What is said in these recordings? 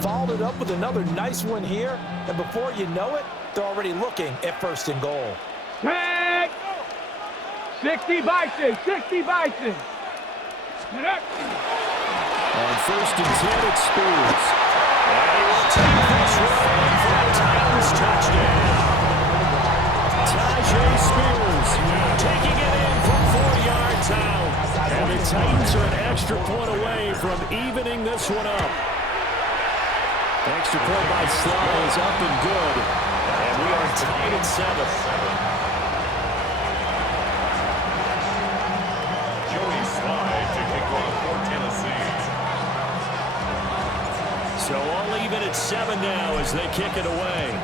Followed it up with another nice one here, and before you know it, they're already looking at first and goal. 60 Bison, 60 Bison. On first and 10, it's Spears. And he will take this one for a Titans touchdown. Tajay Spears taking it in from 4 yards out. And the Titans are an extra point away from evening this one up. Extra point by Sly is up and good. And we are tied at 7. So all even at 7 now as they kick it away.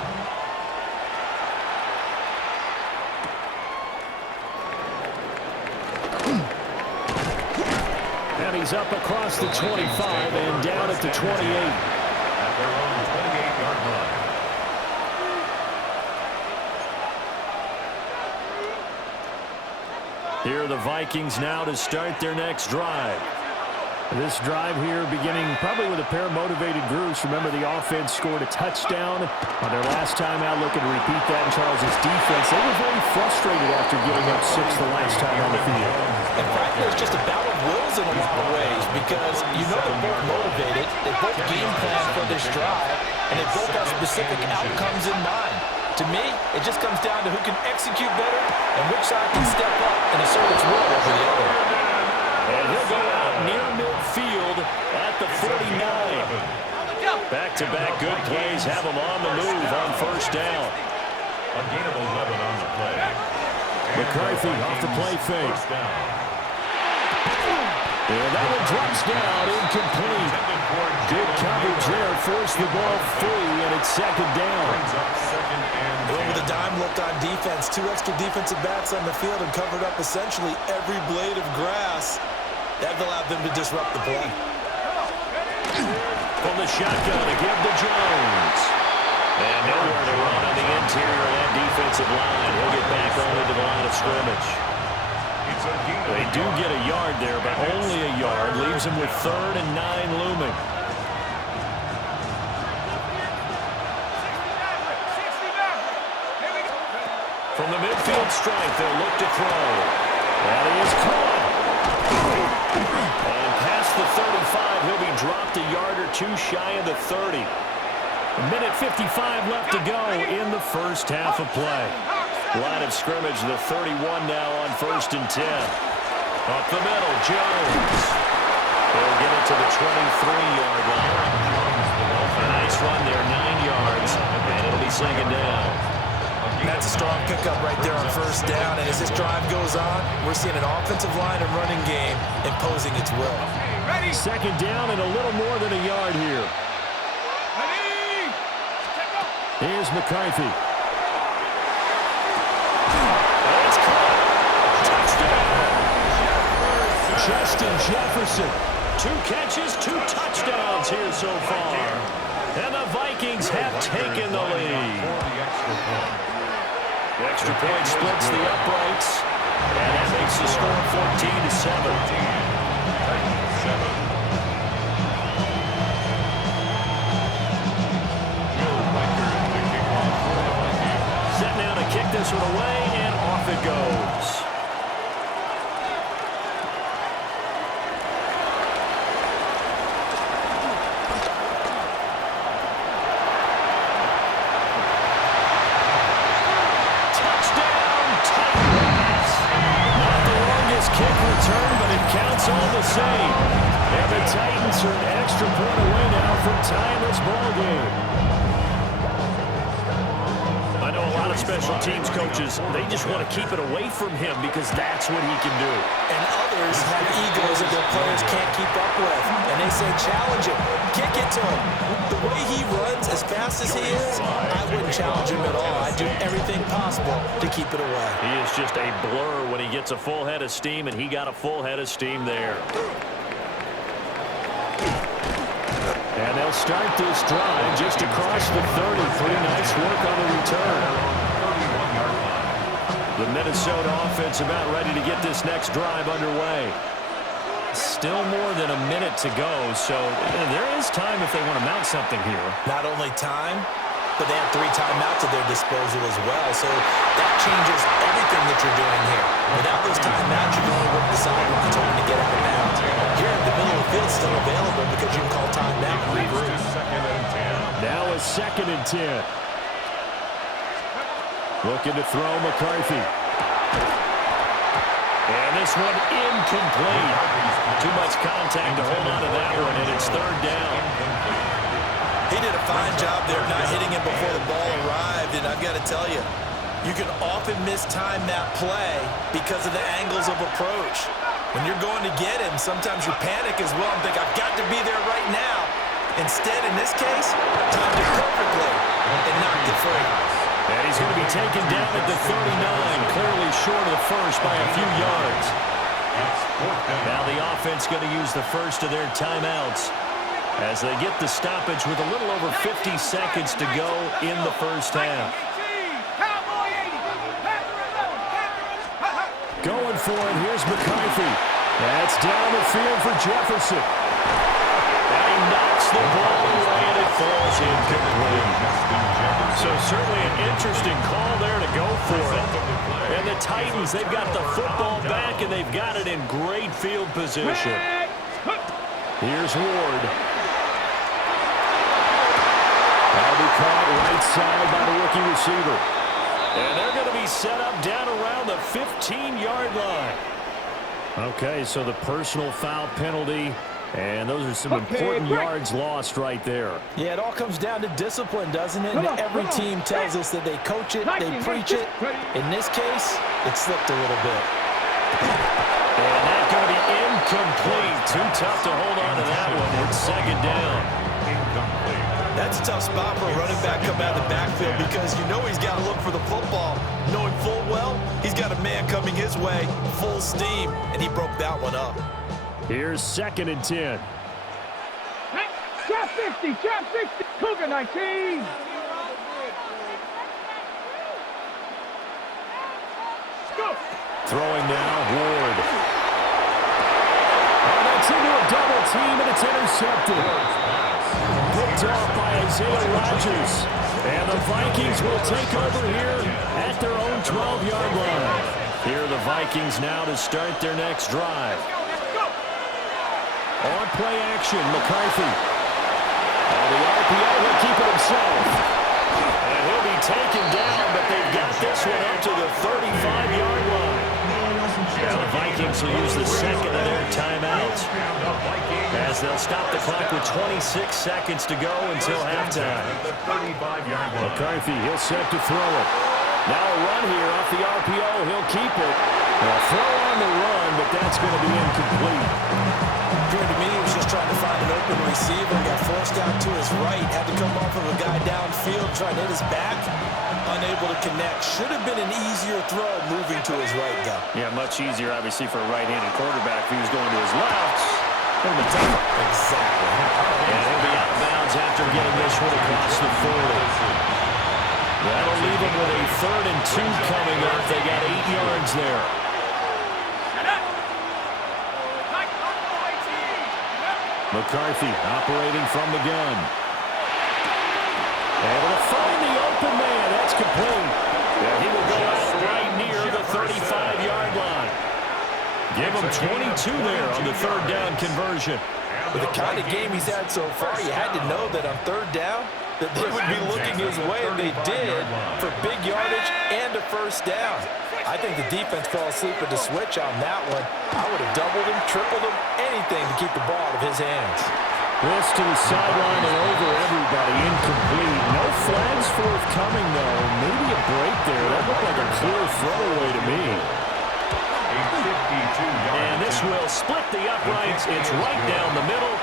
And he's up across the 25 and down at the 28. At their own 28-yard line. Here are the Vikings now to start their next drive. This drive here beginning probably with a pair of motivated groups. Remember, the offense scored a touchdown on their last time out, looking to repeat that in Charles' defense. They were very frustrated after giving up 6 the last time on the field. And frankly, it's just a battle of wills in a lot of ways because you know they're both motivated, they both game plan for this drive, and they both have specific outcomes in mind. To me, it just comes down to who can execute better and which side can step up and assert its will over the other. And he'll go out near midfield at the 49. Back-to-back good plays have him on the move on first down. A gain of 11 on the play. McCarthy off the play fake. And that one drops down, incomplete. Good coverage there, forced the ball free, and it's second down. Over the dime looked on defense. 2 extra defensive backs on the field and covered up essentially every blade of grass. That allowed them to disrupt the play. From the shotgun to give to Jones. And nowhere to run on the interior of that defensive line. He'll get back only to the line of scrimmage. They do get a yard there, but only a yard. Leaves them with 3rd and 9 looming. From the midfield strike, they'll look to throw. That is caught. And past the 35, he'll be dropped a yard or 2 shy of the 30. A minute 55 left to go in the first half of play. Line of scrimmage, the 31 now on first and 10. Up the middle, Jones. They'll get it to the 23-yard line. A nice run there, 9 yards, and it'll be second down. That's a strong pickup right there on first down, and as this drive goes on, we're seeing an offensive line and running game imposing its will. Second down and a little more than a yard here. Here's McCarthy. That's caught. Touchdown. Justin Jefferson. 2 catches, 2 touchdowns here so far. And the Vikings have taken the lead. The extra point splits the uprights. And that makes the score 14-7. Set now to kick this one away, and off it goes. Counts all the same. And the Titans are an extra point away now from tying this ball game. I know a lot of special teams coaches, they just want to keep it away from him because that's what he can do. And others have egos that their players can't keep up with. And they say, challenge him. Kick it to him. The way he runs as fast as he is, I wouldn't challenge him at all. I'd do everything possible to keep it away. He is just a blur when he gets a full head of steam, and he got a full head of steam there. And they'll start this drive just across the 30. Pretty nice work on the return. The Minnesota offense about ready to get this next drive underway. still more than a minute to go, so there is time if they want to mount something here. Not only time, but they have 3 timeouts at their disposal as well, so that changes everything that you're doing here. Without those timeouts, you can only work the sidelines hoping to get out of bounds. Here, the middle of the field is still available because you can call timeout and regroup. Now a 2nd and 10. Looking to throw McCarthy. And this one incomplete. Too much contact to hold on to that one, and it's 3rd down. He did a fine job there not hitting him before the ball arrived, and I've got to tell you, you can often mistime that play because of the angles of approach. When you're going to get him, sometimes you panic as well and think, I've got to be there right now. Instead, in this case, timed it perfectly and knocked it free. And he's going to be taken down at the 39, clearly short of the first by a few yards. Now the offense going to use the first of their timeouts as they get the stoppage with a little over 50 seconds to go in the first half. Going for it, here's McCarthy. That's down the field for Jefferson. And he knocks the ball away and it falls incomplete. So certainly an interesting call there to go for it. And the Titans, they've got the football back and they've got it in great field position. Here's Ward. That'll be caught right side by the rookie receiver. And they're going to be set up down around the 15-yard line. Okay, so the personal foul penalty. And those are some important yards lost right there. Yeah, it all comes down to discipline, doesn't it? And every team tells us that they coach it, they preach it. In this case, it slipped a little bit. And that's going to be incomplete. Too tough to hold on to that one. It's 2nd down. That's a tough spot for a running back coming out of the backfield because you know he's got to look for the football. Knowing full well, he's got a man coming his way, full steam, and he broke that one up. Here's 2nd and 10. Trap 60, trap 60, Cougar 19. Go. Throwing now, Ward. And that's into a double team, and it's intercepted. Picked off by Isaiah Rodgers. And the Vikings will take over here at their own 12-yard line. Here are the Vikings now to start their next drive. On play action, McCarthy. And the RPO will keep it himself. And he'll be taken down, but they've got this one up to the 35-yard line. Now the Vikings will use the 2nd of their timeouts as they'll stop the clock with 26 seconds to go until halftime. McCarthy, he'll set to throw it. Now a run here off the RPO. He'll keep it. A throw on the run, but that's going to be incomplete. Appeared to me he was just trying to find an open receiver. Got forced out to his right. Had to come off of a guy downfield trying to hit his back. Unable to connect. Should have been an easier throw moving to his right, though. Yeah, much easier, obviously, for a right-handed quarterback. If he was going to his left, it would have been tougher. Exactly. And he'll be out of bounds after getting this one across the 40. That'll leave him with a 3rd and 2 coming up. They got 8 yards there. McCarthy operating from the gun. Able to find the open man. That's complete. And he will go out right near the 35-yard line. Give him 22 there on the 3rd down conversion. With the kind of game he's had so far, you had to know that on 3rd down, that they would be looking his way, and they did, for big yardage and a 1st down. I think the defense fell asleep at the switch on that one. I would have doubled him, tripled him, anything to keep the ball out of his hands. This to the sideline and over everybody. Incomplete. No flags forthcoming, though. Maybe a break there. That looked like a clear throwaway to me. And this will split the uprights. It's right down the middle.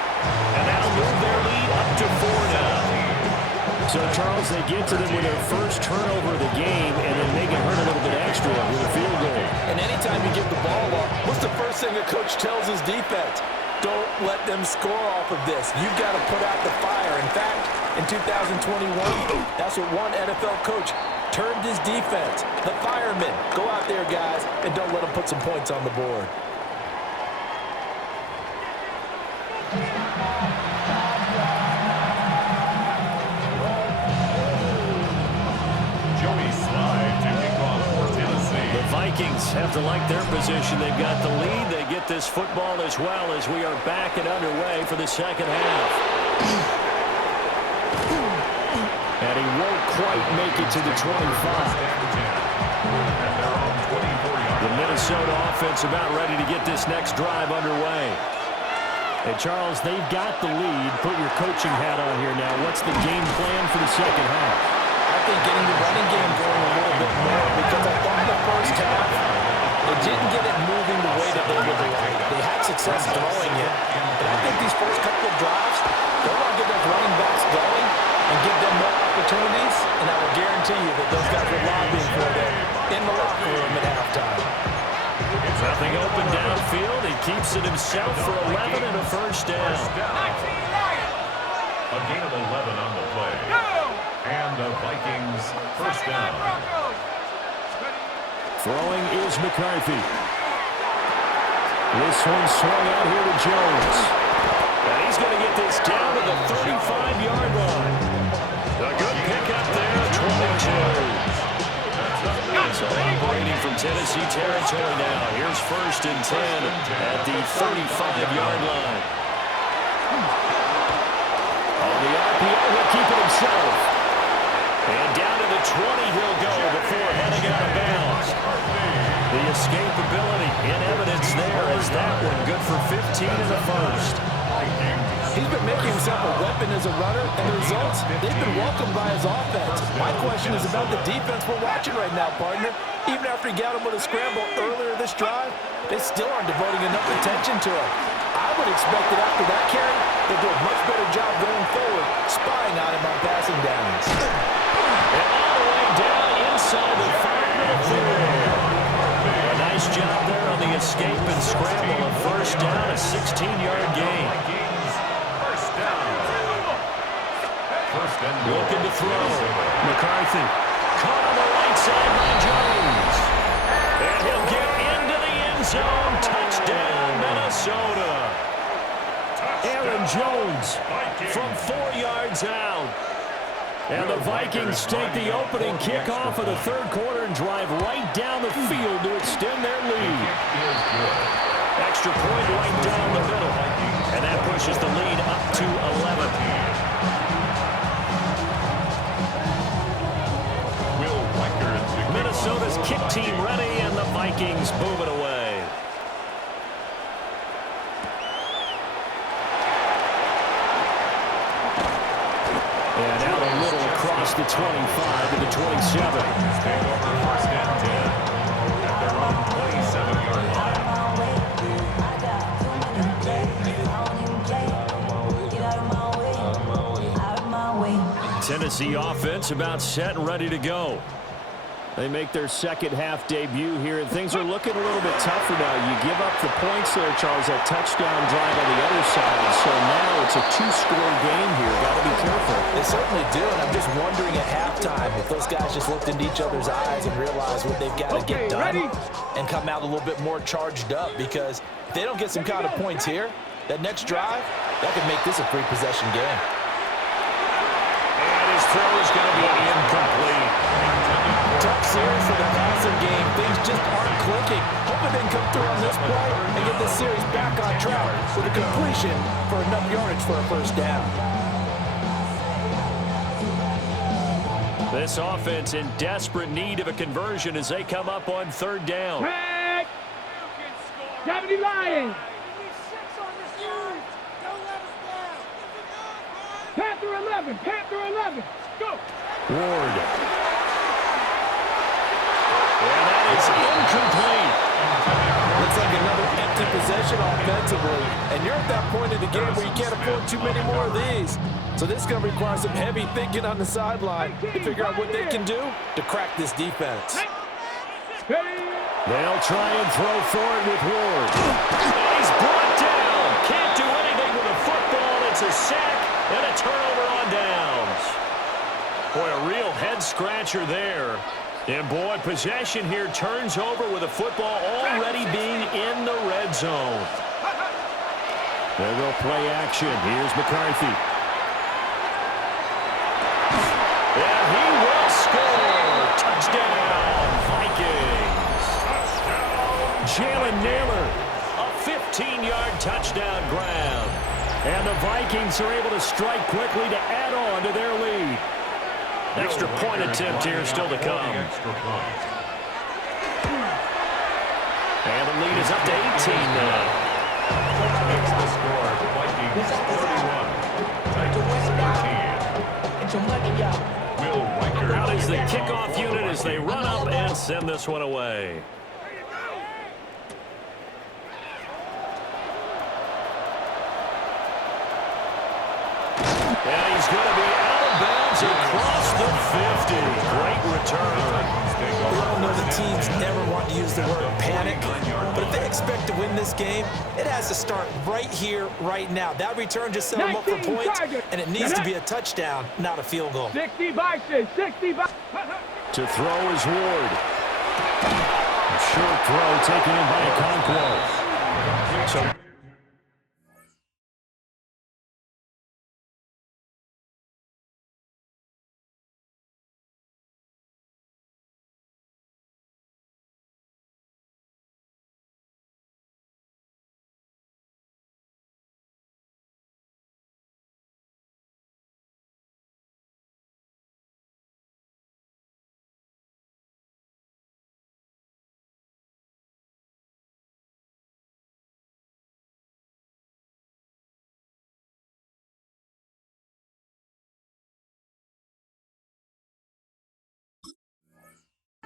And that'll move their lead up to 4 now. So, Charles, they get to them with their first turnover of the game, and then they can hurt a little bit extra with a field goal. And anytime you give the ball up, what's the first thing a coach tells his defense? Don't let them score off of this. You've got to put out the fire. In fact, in 2021, that's what one NFL coach termed his defense. The firemen. Go out there, guys, and don't let them put some points on the board. Vikings have to like their position. They've got the lead. They get this football as well as we are back and underway for the second half. And he won't quite make it to the 25. The Minnesota offense about ready to get this next drive underway. Hey, Charles, they've got the lead. Put your coaching hat on here now. What's the game plan for the second half? I think getting the running game going a little bit more, because I thought in the first half it didn't get it moving the way that they would like. They had success throwing it. But I think these first couple of drives, they want to get those running backs going and give them more opportunities, and I will guarantee you that those guys are lobbying for them in the locker room at halftime. Nothing open downfield. He keeps it himself for 11 and a first down. A gain of 11 on the play. And the Vikings first down. Throwing is McCarthy. This one swung out here to Jones. And he's going to get this down to the 35-yard line. A good pickup there, 22. So operating from Tennessee territory now. Here's first and 10 at the 35-yard line. On the RPO, he'll keep it himself. And down to the 20 he'll go before heading out of bounds. The escapability in evidence there as that one good for 15 in the first. He's been making himself a weapon as a runner, and the results, they've been welcomed by his offense. My question is about the defense we're watching right now, partner. Even after he got him with a scramble earlier this drive, they still aren't devoting enough attention to him. I would expect that after that carry, they'll do a much better job going forward, spying on him on passing downs. And all the way down inside the 5-minute period. A nice job there on the escape and scramble. A first down, a 16-yard gain. Looking to throw. McCarthy caught on the right side by Jones. And he'll get into the end zone. Touchdown, Minnesota. Aaron Jones from 4 yards out. And the Vikings take the opening kickoff of the third quarter and drive right down the field to extend their lead. Extra point right down the middle. And that pushes the lead up to 11. Minnesota's kick team ready, and the Vikings move it away. And out a little across the 25 to the 27. First and 10 at their own 27-yard line. Tennessee offense about set and ready to go. They make their second half debut here, and things are looking a little bit tougher now. You give up the points there, Charles, that touchdown drive on the other side. So now it's a two-score game here. Got to be careful. They certainly do, and I'm just wondering at halftime if those guys just looked into each other's eyes and realized what they've got to get done and come out a little bit more charged up, because if they don't get some kind of points here, that next drive, that could make this a three-possession game. And his throw is going to be incomplete. Tough series for the passing game. Things just aren't clicking. Hoping they can come through on this play and get this series back on track with a completion for enough yardage for a first down. This offense in desperate need of a conversion as they come up on third down. Tag! Deputy Lions! Panther 11! Panther 11! Go! Ward. And that is incomplete. Looks like another empty possession offensively. And you're at that point in the game where you can't afford too many more of these. So this is going to require some heavy thinking on the sideline to figure out what they can do to crack this defense. They'll try and throw forward with Ward. And he's brought down. Can't do anything with a football. It's a sack and a turnover on downs. Boy, a real head-scratcher there. And, boy, possession here turns over with a football already being in the red zone. They'll go play action. Here's McCarthy. And he will score. Touchdown, Vikings. Jalen Naylor. A 15-yard touchdown grab. And the Vikings are able to strike quickly to add on to their lead. Extra point attempt here still to come. And the lead is up to 18 now. Makes the score Vikings 31. Titans 13. Will Riker Out is the kickoff unit as they run up and send this one away. And he's going to be out of bounds across the 50. Great return. We all know the teams never want to use the word panic, but if they expect to win this game, it has to start right here, right now. That return just set them up for points, and it needs to be a touchdown, not a field goal. 60 boxes, 60 boxes. To throw is Ward. A short throw taken in by Okonkwo. So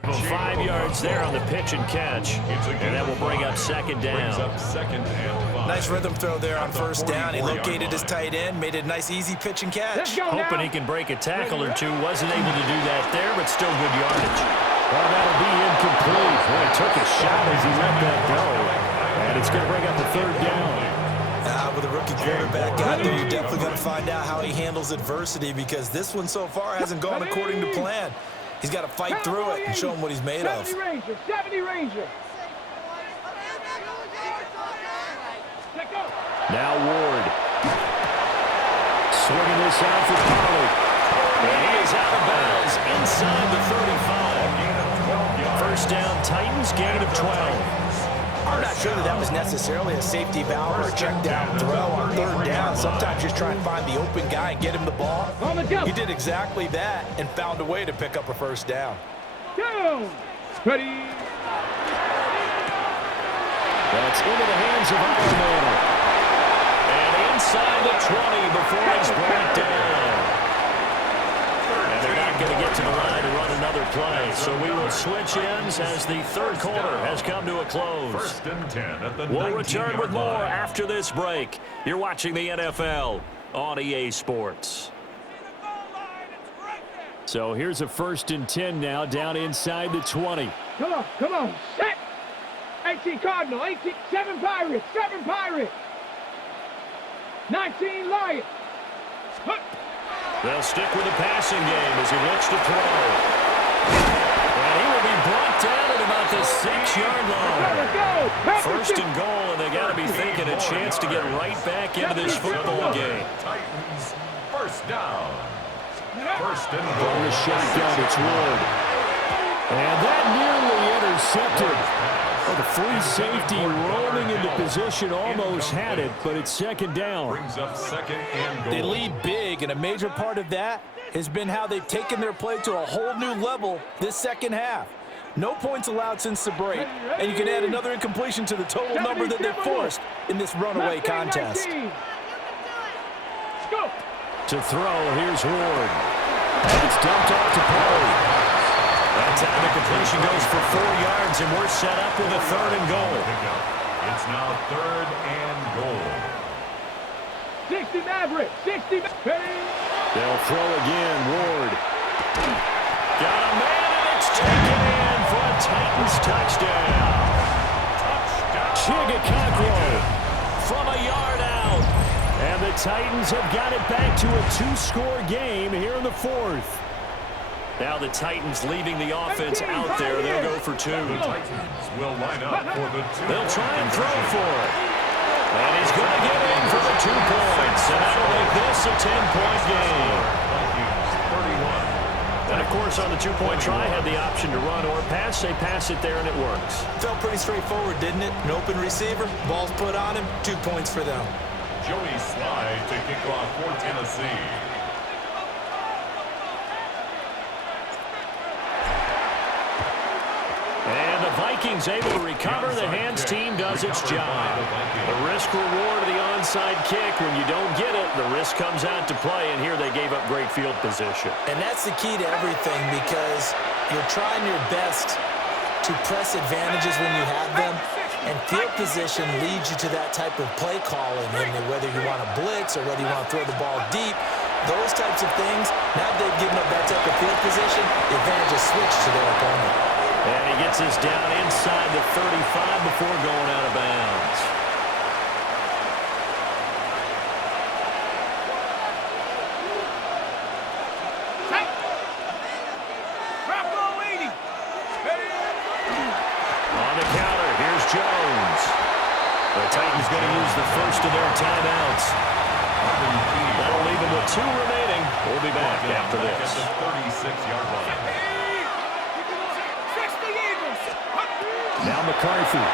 Well, 5 yards there on the pitch and catch. And that will bring up second down. Nice rhythm throw there on first down. He located his tight end, made it a nice easy pitch and catch. Hoping he can break a tackle or two. Wasn't able to do that there, but still good yardage. Well, that'll be incomplete. Boy, he took a shot as he let that go. And it's going to bring up a third down. With a rookie quarterback out there, you're definitely going to find out how he handles adversity, because this one so far hasn't gone according to plan. He's got to fight through it and show him what he's made of. 70 Ranger. Now Ward. Swinging this out for Pollard. And he is out of bounds inside the 35. First down, Titans, gain of 12. I'm not sure that was necessarily a safety valve or a check down throw on third down. Sometimes just try and find the open guy and get him the ball. He did exactly that and found a way to pick up a first down. Down. Ready. That's into the hands of Iron. And inside the 20 before he's brought down. And they're not going to get to the line to run another play. So we will switch ends as the third quarter has come to a close. First and 10 at the We'll return with more line. after this break. You're watching the NFL on EA Sports. So here's a first and 10 now, down inside the 20. Come on, set. 18 Cardinal, 18, 7 Pirates, 7 Pirates. 19 Lions. They'll stick with the passing game as he looks to throw. And he will be brought down at about the 6-yard line. First and goal, and they got to be thinking a chance to get right back into this football game. Titans, first down. First and From goal. the shotgun, it's Ward. And that nearly intercepted. Well, the free safety rolling into position almost had it, but it's second down. Brings up second and goal. They lead big, and a major part of that has been how they've taken their play to a whole new level this second half. No points allowed since the break, and you can add another incompletion to the total number that they've forced in this runaway contest. Go. To throw, here's Ward. And it's dumped off to Pollard. That time the completion goes for 4 yards, and we're set up with a third and goal. It's now third and goal. 60 Maverick, 60 Maverick. They'll throw again, Ward. Got a man, and it's taken in for a Titans touchdown. Okonkwo from a yard out. And the Titans have got it back to a 2-score game here in the fourth. Now the Titans leaving the offense out there. They'll go for 2. The Titans will line up for the 2. They'll try and throw for it. And he's going to get in for the 2 points. And that'll make this a 10-point game. Vikings 31. And, of course, course, on the two-point try, had the option to run or pass. They pass it there, and it works. Felt pretty straightforward, didn't it? An open receiver, ball's put on him, 2 points for them. Joey Slye to kick off for Tennessee. And the Vikings able to recover. The hands team does its job. The risk reward of the onside kick. When you don't get it, the risk comes out to play, and here they gave up great field position. And that's the key to everything, because you're trying your best to press advantages when you have them, and field position leads you to that type of play calling, and whether you want to blitz or whether you want to throw the ball deep, those types of things, now they've given up that type of field position, the advantage is switched to their opponent. And he gets us down inside the 35 before going out of bounds. On the counter, here's Jones. The Titans going to use the first of their timeouts. That'll leave them with 2 remaining. We'll be back after this. At the 36-yard line. Now McCarthy.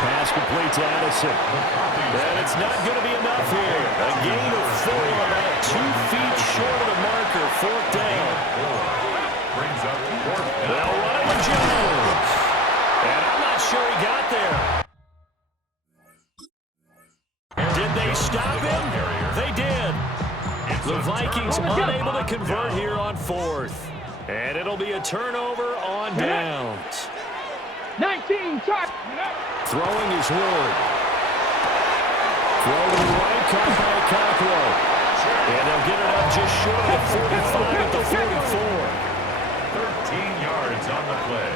Pass complete to Addison. And it's not going to be enough here. A gain of 4, about 2 feet short of the marker. 4th down. Brings up 4th down. They'll run it with Jones. And I'm not sure he got there. Did they stop him? They did. The Vikings unable to convert here on 4th. And it'll be a turnover on downs. 19, touch. Throwing is Ward. Throw to the right, caught by Cockrell. And they'll get it up just short of the 45 at the 44. 13 yards on the play.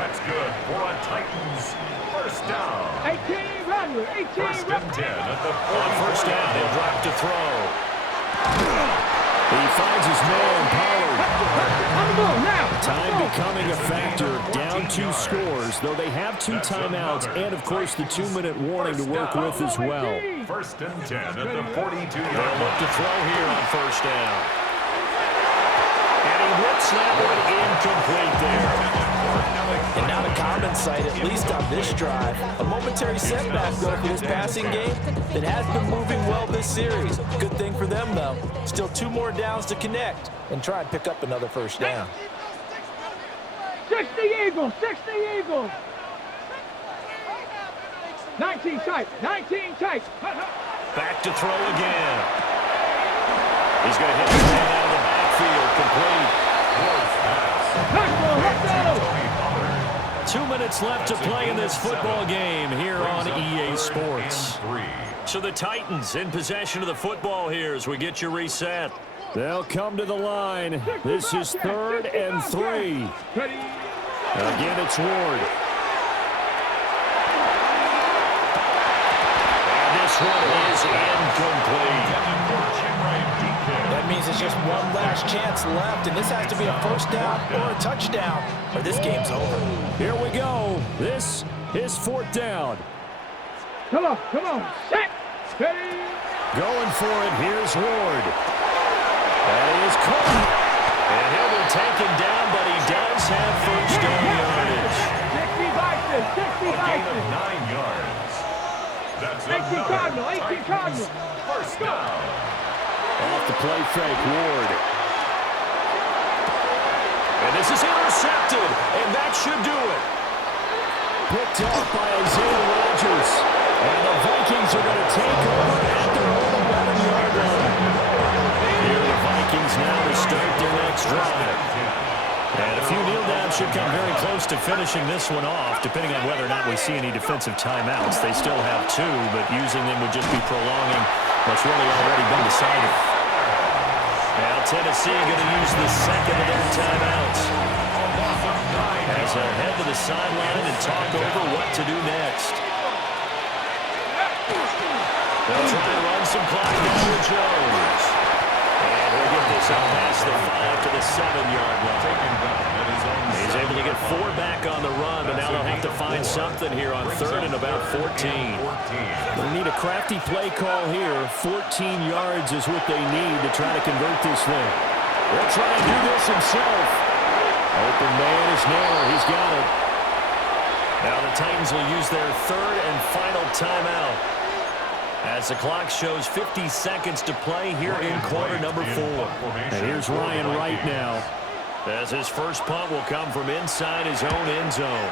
That's good for a Titans first down. 18, run. 18, First and 10 at the 40. On first down, he'll drop to throw. He finds his man, Pollard. On the ball now. Time becoming a factor, down 2 scores, though they have 2 timeouts and, of course, the 2-minute warning to work with as well. First and 10 at the 42-yard They'll line. look to throw here on first down. And he whips that one incomplete there. And not a common sight, at least on this drive. A momentary setback, though, for this passing game that has been moving well this series. Good thing for them, though. Still 2 more downs to connect and try and pick up another first down. 60 Eagles, 60 Eagles. 19 tight, 19 tight. Back to throw again. He's going to hit the man out of the backfield, complete. Let's go. 2 minutes left to play in this football game here on EA Sports. So the Titans in possession of the football here as we get you reset. They'll come to the line. This is 3rd and 3. Again, it's Ward. And this one is incomplete. That means it's just one last chance left, and this has to be a first down or a touchdown, or this game's over. Here we go. This is 4th down. Come on. Set. Ready. Going for it. Here's Ward. That is caught. And he'll be taken down, but he does have first down yardage. 60 A gain of Vikings. 9 yards. That's 18 Cardinal, 18 Titans Cardinal. first down. Off the play fake, Ward. And this is intercepted, and that should do it. Picked off by Isaiah Rodgers. And the Vikings are going to take over at their own 11-yard line. Here are the Vikings now to start their next drive. And a few kneel downs should come very close to finishing this one off, depending on whether or not we see any defensive timeouts. They still have 2, but using them would just be prolonging what's really already been decided. Now Tennessee going to use the second of their timeouts as they'll head to the sideline and talk over what to do next. They'll try to run some clock down with Jones. And we'll get this out past the 5 to the 7-yard line. He's able to get 4 back on the run, but now they'll hang have to find something here on 3rd and about 14. They need a crafty play call here. 14 yards is what they need to try to convert this thing. They'll try and do this himself. Open man is Naylor. He's got it. Now the Titans will use their 3rd and final timeout, as the clock shows 50 seconds to play here in quarter number 4. And here's Ryan Wright now, as his first punt will come from inside his own end zone.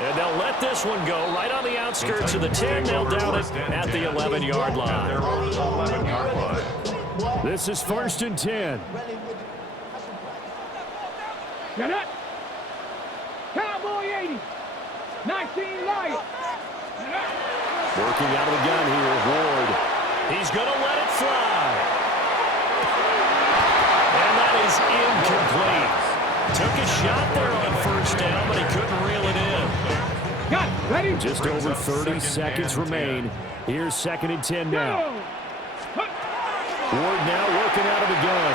And they'll let this one go right on the outskirts of the 10. They'll down it at the 11-yard line. This is 1st and 10. Get it. Cowboy 80. 19 Lions. Working out of the gun here, Ward. He's going to let it fly. And that is incomplete. Took a shot there on 1st down, but he couldn't reel it in. Got it. Ready? Just over 30 seconds remain. Here's 2nd and 10 now. Ward now working out of the gun.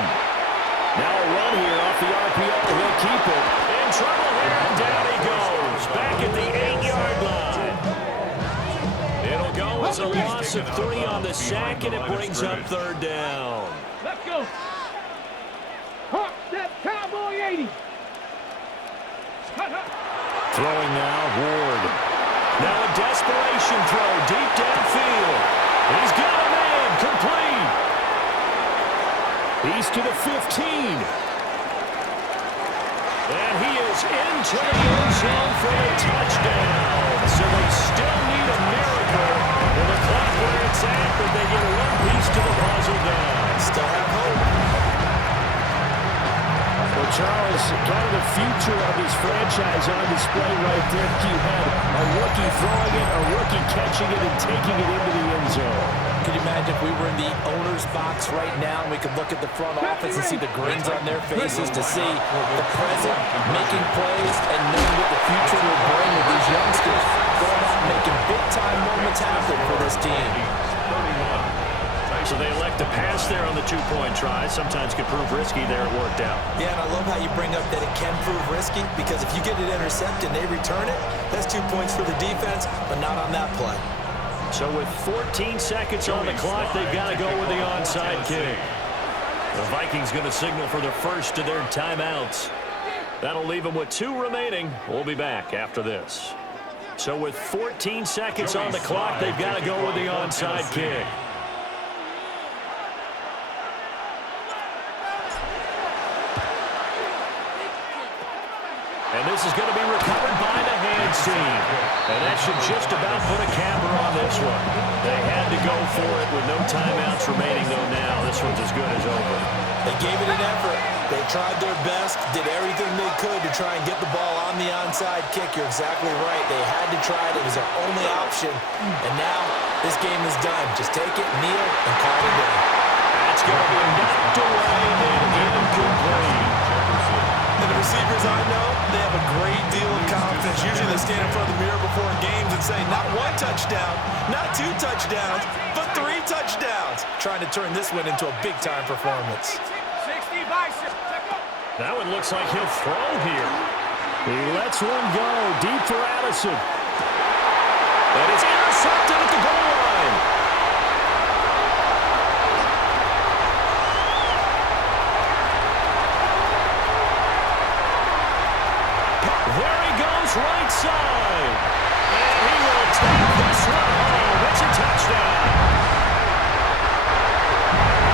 Now a run here off the RPO. He'll keep it. In trouble here, and down he goes. Back at the 8-yard line. It'll go as a loss of 3 on the sack, and it brings up 3rd down. Let's go. Hawk that Cowboy 80. Throwing now, Ward. Now a desperation throw deep downfield. He's got a man, complete. He's to the 15. And he is into the end zone for a touchdown. So they still need a miracle. With the clock where it's at, but they get one piece to the puzzle down. Still have hope. Well, Charles, kind of the future of this franchise on display right there. You had a rookie throwing it, a rookie catching it, and taking it into the end zone. Could you imagine if we were in the owner's box right now and we could look at the front office and see the grins on their faces, to see the present making plays and knowing what the future will bring with these youngsters going out and making big-time moments happen for this team. So they elect to pass there on the 2-point try. Sometimes can prove risky. There it worked out. Yeah, and I love how you bring up that it can prove risky, because if you get it intercepted and they return it, that's 2 points for the defense, but not on that play. So with 14 seconds on the clock, they've got to go with the onside kick. The Vikings going to signal for the first of their timeouts. That'll leave them with 2 remaining. We'll be back after this. So with 14 seconds on the clock, they've got to go with the onside kick. And this is going to be recovered by the hands team. And that should just about put a capper on this one. They had to go for it with no timeouts remaining, though, now. This one's as good as over. They gave it an effort. They tried their best, did everything they could to try and get the ball on the onside kick. You're exactly right. They had to try it. It was their only option. And now this game is done. Just take it, kneel, and call it a day. That's going to be knocked away and incomplete. And the receivers I know, they have a great deal of confidence. Usually they stand in front of the mirror before games and say, not 1 touchdown, not 2 touchdowns, but 3 touchdowns. Trying to turn this one into a big-time performance. 60 bicep. That one looks like he'll throw here. He lets one go deep for Addison. And it's intercepted at the goal line. There he goes, right side. And he will take this one home. It's a touchdown.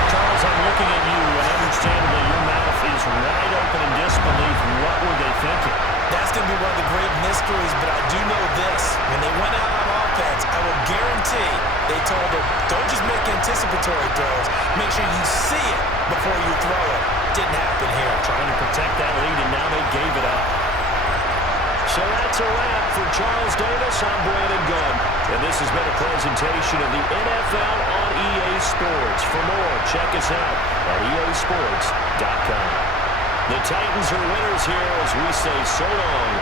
Charles, I'm looking at you, and understandably your mouth is wide open in disbelief. What were they thinking? That's going to be one of the great mysteries, but I do know this. When they went out on offense, I will guarantee they told them, don't just make anticipatory throws. Make sure you see it before you throw it. Didn't happen here. Trying to protect that lead, and now they gave it up. So that's a wrap for Charles Davis. I'm Brandon Gunn. And this has been a presentation of the NFL on EA Sports. For more, check us out at easports.com. The Titans are winners here as we say so long